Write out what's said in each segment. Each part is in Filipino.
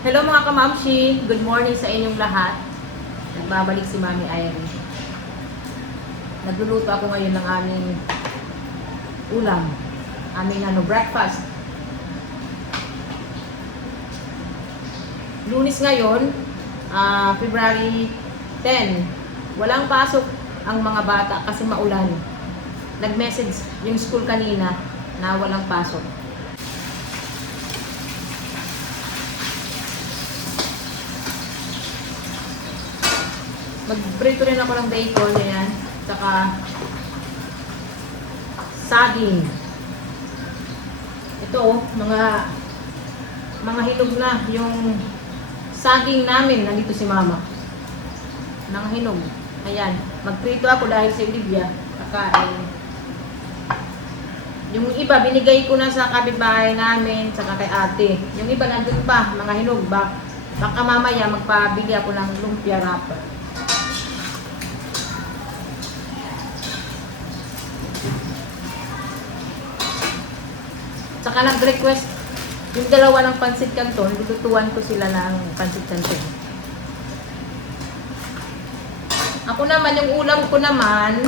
Hello mga kamamshi! Good morning sa inyong lahat. Nagbabalik si Mami Irene. Nagluluto ako ngayon ng aming ulam. Aming breakfast. Lunes ngayon, February 10. Walang pasok ang mga bata kasi maulan. Nag-message yung school kanina na walang pasok. Magprito rin ako ng bacon, yan. Saka saging. Ito, mga hinog na yung saging namin. Nandito si Mama. Mga hinog. Ayan. Magprito ako dahil si Olivia kakain. Yung iba, binigay ko na sa kapitbahay namin, saka kay ate. Yung iba, nandun pa, mga hinog. Baka mamaya magpabili ako ng lumpia wrapper. Saka nag-request yung dalawa ng pancit canton, lutuan ko sila ng pancit canton. Ako naman, yung ulam ko naman,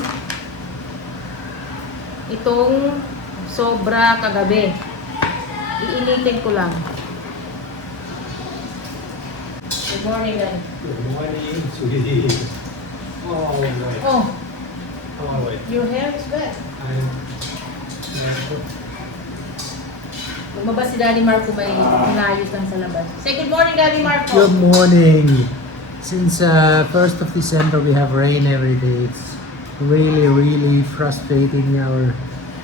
itong sobra kagabi. Iinitin ko lang. Good morning, Dan. Good morning, sweetie. Oh, my. Oh, How are you? your hair is wet. Lumabas si Daddy Marco, may inayos lang sa labas. Say good morning, Daddy Marco. Good morning. Since 1st of December we have rain every day. It's really frustrating. Our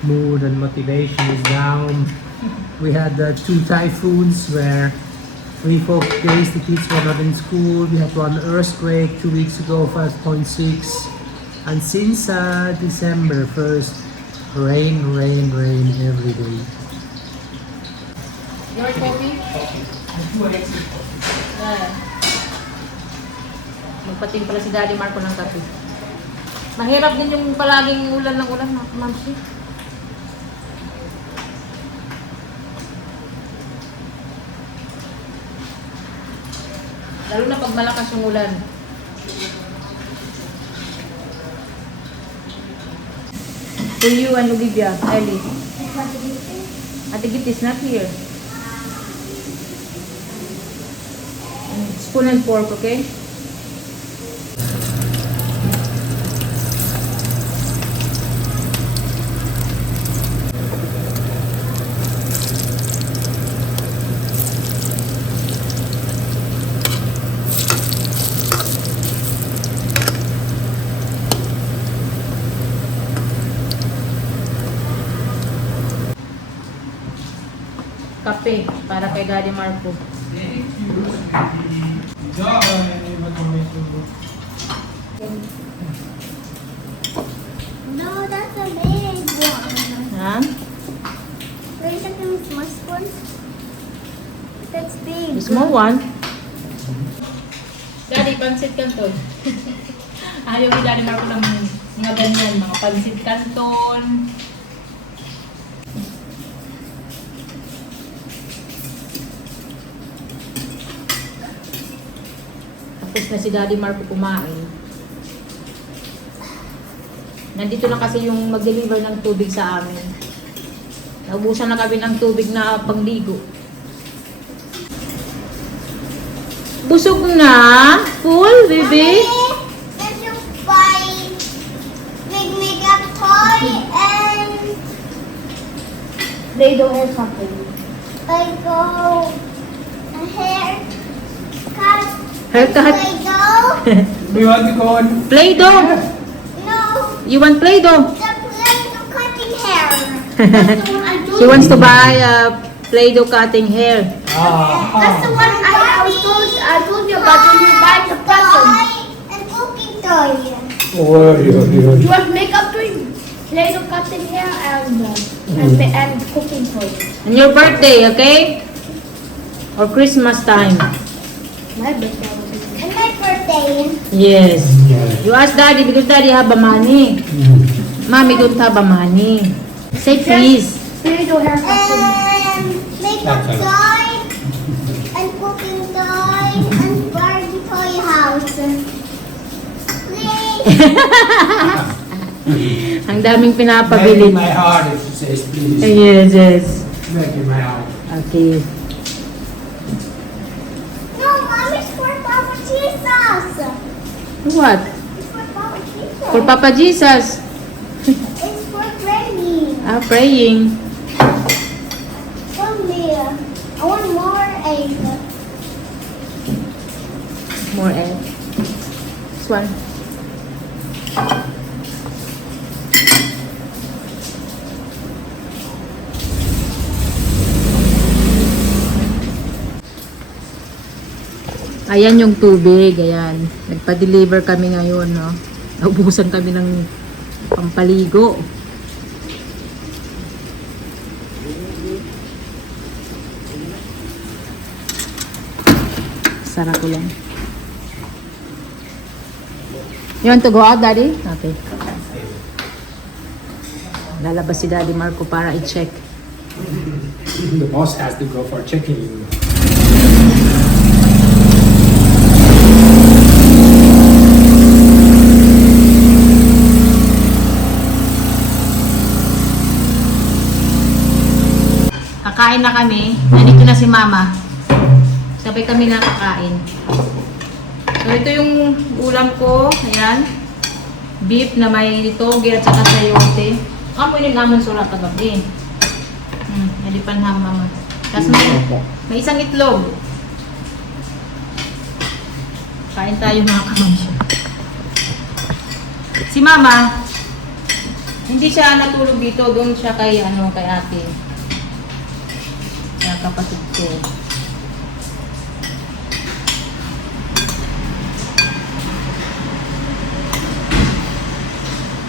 mood and motivation is down. We had 2 typhoons where 3-4 days the kids were not in school. We had one earthquake 2 weeks ago, 5.6. And since December 1st, rain every day. Your coffee? Magpatimpla si Daddy Marco ng kape. Mahirap din yung palaging ulan ng ulan, Mamsi. Lalo na pag malakas yung ulan. To you and Olivia, Ellie. Ate Git is not here. Spoon and fork, okay? Kape para kay Daddy Marco. No, that's a big one. Ha? Where is the small spoon? That's big. The small one. Daddy, pansit canton. Ayaw ni Daddy Marco ng mga ganyan, mga pansit canton. Tapos na si Daddy Marco kumain. Nandito na kasi yung mag-deliver ng tubig sa amin. Naubusan na kami ng tubig na pangligo. Busog na? Full, baby? Mommy, did you buy big makeup toy and Play-Doh hair something. Lego hair cut? Haircut? Lego? Do you want to go on? Play-Doh! No, You want Play-Doh? the Lego cutting hair. That's the one I She wants to buy a Play-Doh cutting hair. That's the one I told you about when you buy the present. And cooking toy. Oh, You want makeup toy, Play-Doh cutting hair, and cooking toy. On your birthday, okay? Or Christmas time. My birthday was And my birthday. Yes. You ask Daddy because Daddy have a money. Mommy don't have a money. Say please. Play-Doh hair cutting. And makeup That's toy. And cooking toy. toy and Barbie toy house. Please. Ang daming Breaking pinapabili. my heart if she says please. Yes, yes. Breaking my heart. Okay. No, Mom, it's for Papa Jesus. What? It's for Papa Jesus. For Papa Jesus. It's for praying. Praying. Come here. I want more egg. More egg. This one. Ayan yung tubig, ayan. Nagpa-deliver kami ngayon, no. Naubusan kami ng pampaligo. Sara ko lang. You want to go out, Daddy? Okay. Lalabas si Daddy Marco para i-check. The boss has to go for checking. Kakain na kami. Nandito na si Mama. Sabay kami nakakain. So, ito yung ulam ko. Ayan. Beef na may toge at saka sayote. Amoy ng amon sulat kagabi. Nalipan ham, Mama. Tapos may isang itlog. Kain tayo mga kamamsya. Si Mama, hindi siya natulog dito. Doon siya kay, kay ate. Kaya kapatid ko.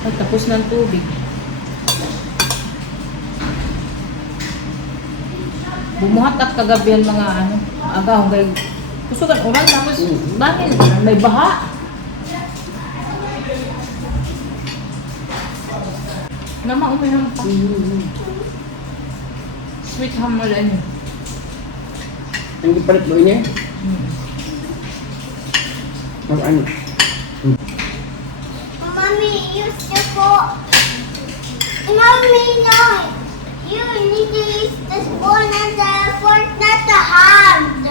Ay, tapos ng tubig. Bumuhat at kagabi ang mga aga hanggang kusugan ulan tapos bakit may baha. Nama umiham pa. Sweet ham mo lang yun. Ang ipalit mo ini? Ano? Mommy, you still go. Mommy, no. You need to use the spoon and the fork, not the hand.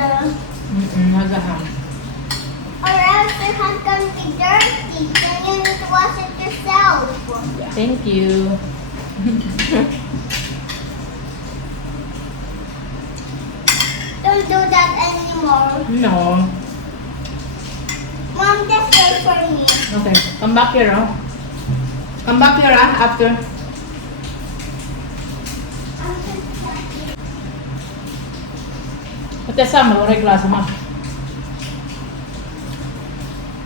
Nagaham. Or else your hand can be dirty. Then you need to wash it yourself. Thank you. Don't do that anymore. No. Mom, just wait for me. Okay. Come back here, Come back here, after. Ate sama, oray klase mo.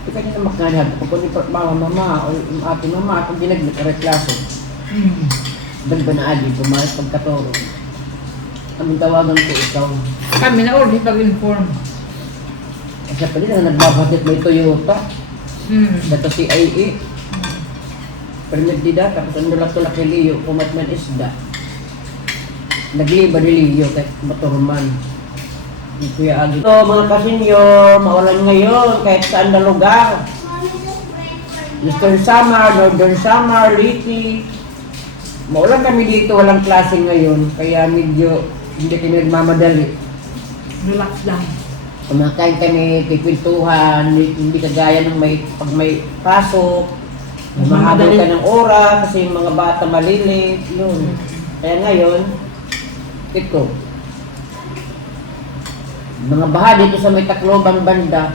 Ika niya na makanad. Kung ni mama o ate mama, kung ginag-reklaso. Dagba na adi, pumayas pagkatoro. Aming tawagan ko ikaw. Kami na ulit pag-inform. Kasi pala na nagbabatit may Toyota. Dato si IE. Permit dida, tapos ang nulak-tulak kay Leo, pumatman isda. Nagliba ni Leo kahit maturman. Ni Kuya Agi. So mga kasenyor, maulan ngayon kahit saan na lugar. Mommy, just wait for me. Eastern Samar, Northern Samar, Liti. Maulan kami dito, walang klase ngayon. Kaya medyo hindi kami nagmamadali. Relax lang. Kumakain kami, kikwentuhan, hindi kagaya ng pag may pasok. Mahabol ka ng oras kasi yung mga bata malilit. Yun. Kaya ngayon, ito. Mga baha dito sa may Tacloban banda.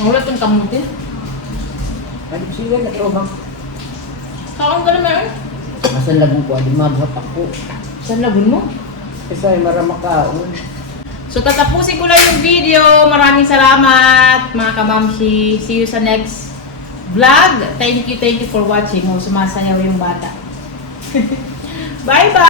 Maulat yung kamuti. Ano sila na Tacloban? Kakang ka naman. Masan lagun ko, adi maghat ako. Saan lagun mo? Kasi ay maramakaon. So tatapusin ko lang yung video. Maraming salamat mga kamamsi. See you sa next vlog. Thank you for watching. Sumasayaw yung bata. Bye bye!